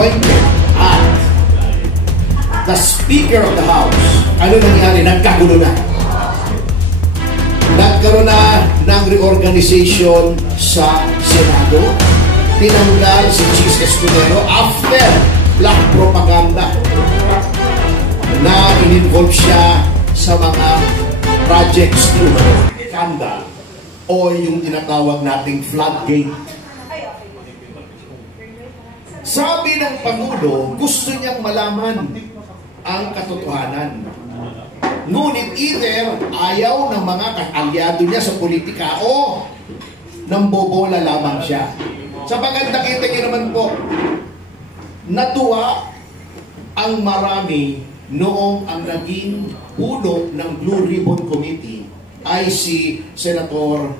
appointed at the Speaker of the House. Ano nangyari? Nagkagulo na. Nagkaroon na ng reorganization sa Senado. Tinanggal si Chis Escudero after black propaganda na in-involve siya sa mga projects ni Kanda o yung tinatawag nating floodgate. Sabi ng Pangulo, gusto niyang malaman ang katotohanan. Ngunit either ayaw ng mga kaalyado niya sa politika o nambobola lamang siya. Sapagkat nakita niyo naman po, natuwa ang marami noong ang naging ulo ng Blue Ribbon Committee ay si Senator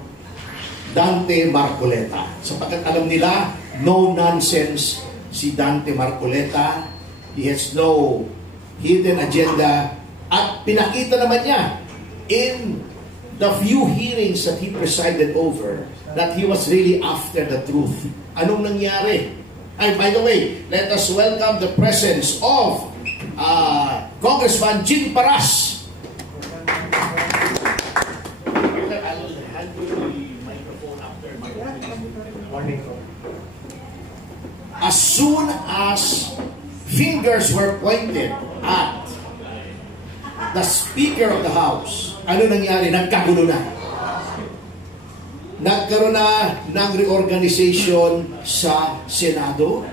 Dante Marcoleta. Sapagkat alam nila, no nonsense si Dante Marcoleta. He has no hidden agenda. At pinakita naman niya in the few hearings that he presided over that he was really after the truth. Anong nangyari? Ay, by the way, let us welcome the presence of Congressman Jing Paras. I'll hand you the microphone after my morning. As soon as fingers were pointed at the Speaker of the House, ano nangyari? Nagkagulo na. Nagkaroon na ng reorganization sa Senado.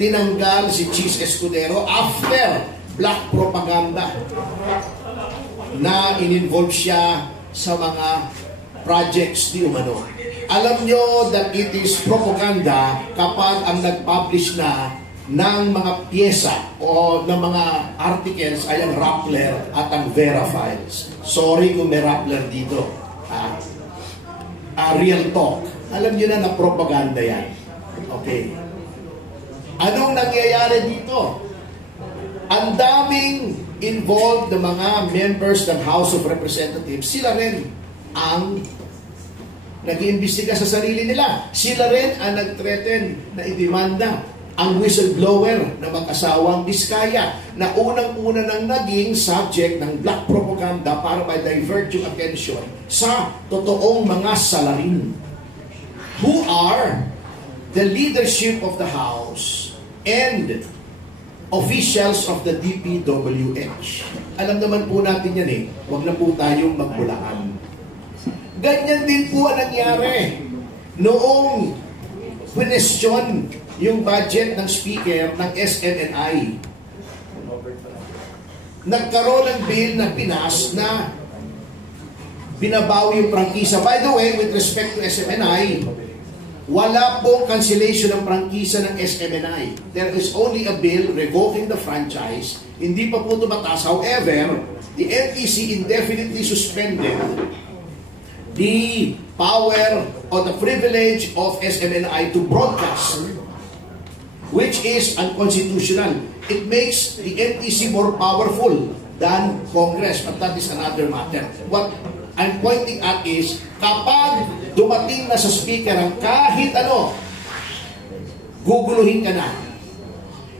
Tinanggal si Chis Escudero after black propaganda na in-involve siya sa mga projects ni umano. Alam nyo that it is propaganda kapag ang nag-publish na ng mga pyesa o ng mga articles ay ang Rappler at ang Vera Files. Sorry kung may Rappler dito. Real talk. Alam nyo na propaganda yan. Okay. Anong nangyayari dito? Ang daming involved na mga members ng House of Representatives, sila rin ang nag-iimbestiga sa sarili nila. Sila rin ang nag-threaten na idemanda ang whistleblower na mag-asawang Diskaya na unang-una nang naging subject ng black propaganda para ma-divert yung attention sa totoong mga salarin who are the leadership of the House and officials of the DPWH. Alam naman po natin yan eh. Huwag na po tayong magbulaan. Ganyan din po ang nangyari noong question yung budget ng speaker ng SMNI. Nagkaroon ng bill na pinas na binabawi yung prangkisa. By the way, with respect to SMNI, wala pong cancellation ng prangkisa ng SMNI. There is only a bill revoking the franchise. Hindi pa po ito batas. However, the NTC indefinitely suspended the power or the privilege of SMNI to broadcast, which is unconstitutional. It makes the NTC more powerful than Congress, but that is another matter. What I'm pointing at is, kapag dumating na sa speaker ang kahit ano, guguluhin ka na.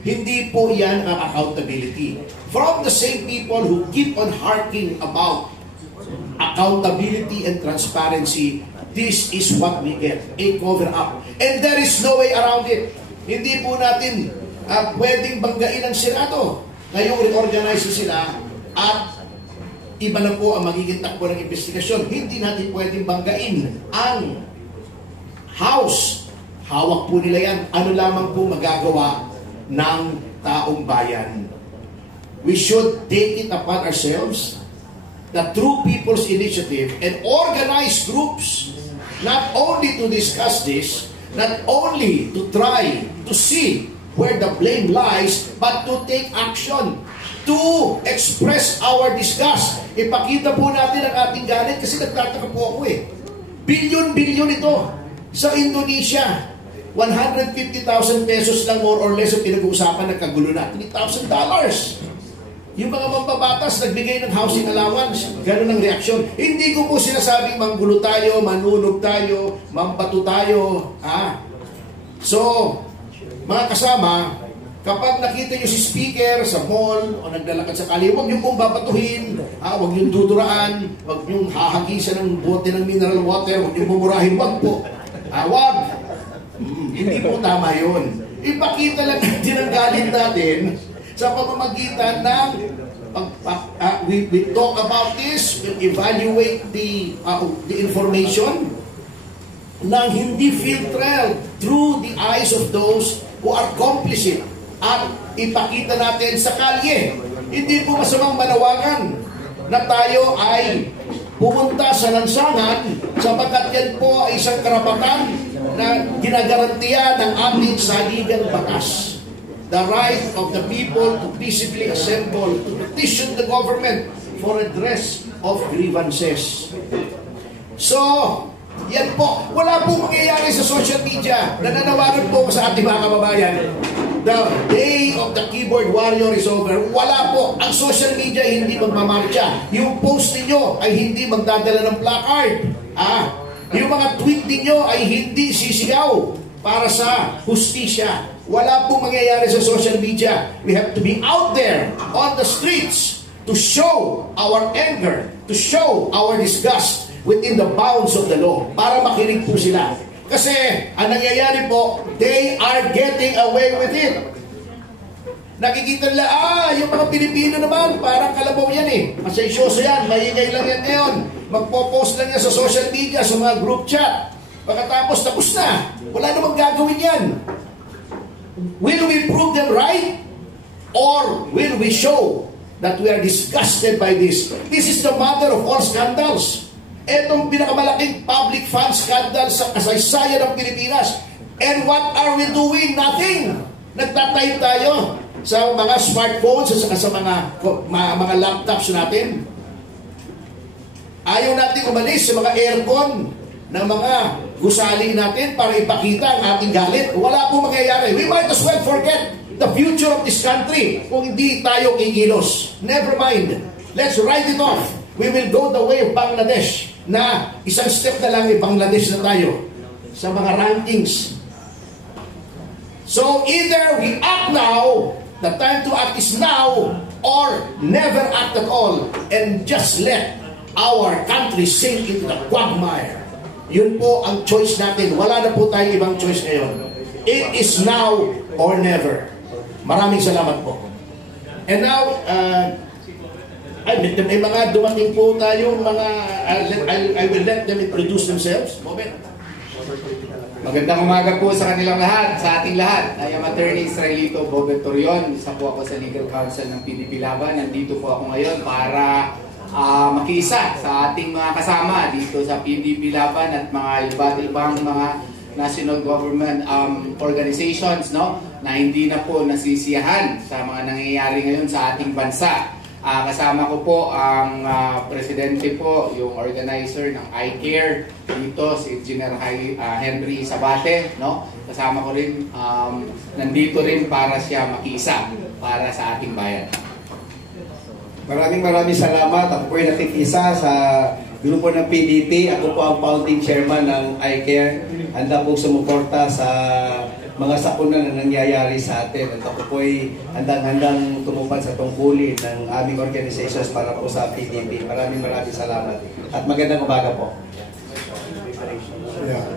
Hindi po yan ang accountability. From the same people who keep on harking about accountability and transparency, this is what we get, a cover-up. And there is no way around it. Hindi po natin pwedeng banggain ang Senado. Ngayong reorganize sila at iba na po ang magiging takbo ng investigasyon. Hindi natin pwedeng banggain ang House. Hawak po nila yan. Ano lamang po magagawa ng taong bayan. We should take it upon ourselves, the True People's Initiative, and organize groups, not only to discuss this, not only to try to see where the blame lies, but to take action, to express our disgust. Ipakita po natin ang ating galit kasi nagtataka po ako eh. Bilyon-bilyon ito sa Indonesia. 150,000 pesos lang more or less ang pinag-uusapan ng kagulo na. $3,000. Yung mga mambabatas, nagbigay ng housing allowance. Ganun ang reaksyon. Hindi ko po sinasabing manggulo tayo, manunog tayo, mambato tayo. So, mga kasama, Kapag nakita nyo si speaker sa mall o naglalakad sa kalye, huwag nyo pong babatuhin, huwag nyo duduraan, huwag nyo hahagisan ng bote ng mineral water, huwag nyo bumurahin, huwag po. Huwag. Hindi po tama yun. Ipakita lang natin ang galit natin sa pamamagitan ng we talk about this, we evaluate the information nang hindi filtered through the eyes of those who are complicit. At ipakita natin sa kalye. Hindi po masamang manawagan na tayo ay pumunta sa lansangan sapagkat yan po ay isang karapatan na ginagarantiya ng ating saligang batas. The right of the people to peaceably assemble, to petition the government for redress of grievances. So, yan po. Wala po mangyayari sa social media. Nananawagan po sa ating mga kababayan. The day of the keyboard warrior is over. Wala po. Ang social media hindi magmamarcha. Yung post ninyo ay hindi magdadala ng placard. Yung mga tweet ninyo ay hindi sisigaw para sa hustisya. Wala po mangyayari sa social media. We have to be out there on the streets to show our anger, to show our disgust within the bounds of the law para makinig po sila. Kasi ang nangyayari po, they are getting away with it. Nakikita nila, yung mga Pilipino naman, parang kalabaw yan eh. Masayosyo yan, maingay lang yan ngayon. Magpo-post lang yan sa social media, sa mga group chat. Pagkatapos, tapos na. Wala namang gagawin yan. Will we prove them right? Or will we show that we are disgusted by this? This is the mother of all scandals. Etong pinakamalaking public fund scandal sa kasaysayan ng Pilipinas. And what are we doing? Nothing. Nagtatype tayo sa mga smartphones at sa mga laptops natin. Ayaw natin umalis sa mga aircon ng mga gusali natin para ipakita ang ating galit. Wala po mangyayari. We might as well forget the future of this country kung hindi tayo kikilos. Never mind. Let's write it off. We will go the way of Bangladesh na isang step na lang Bangladesh na tayo sa mga rankings. So either we act now, the time to act is now, or never act at all and just let our country sink into the quagmire. Yun po ang choice natin. Wala na po tayong ibang choice ngayon. It is now or never. Maraming salamat po. And now, may mga dumating po tayong mga, I will let them introduce themselves. Moment. Magandang umaga po sa kanilang lahat, sa ating lahat. I am Attorney Israelito Bobet Torion. Isa po ako sa Legal Counsel ng PDP Laban. Nandito po ako ngayon para makiisa sa ating mga kasama dito sa PDP Laban at mga iba't ibang mga national government organizations, no, na hindi na po nasisiyahan sa mga nangyayari ngayon sa ating bansa. Kasama ko po ang presidente po, yung organizer ng iCare dito, si Engineer Henry Sabate, no? Kasama ko rin, nandito rin para siya makiisa para sa ating bayan. Maraming salamat. Ako po ay nakikisa sa grupo ng PDP. Ako po ang founding chairman ng iCare. Handa po sumuporta sa mga sakuna na nangyayari sa atin. At ako po ay handang tumupad sa tungkulin ng aming organizations para po sa PDP. Maraming salamat. At magandang umaga po. Yeah.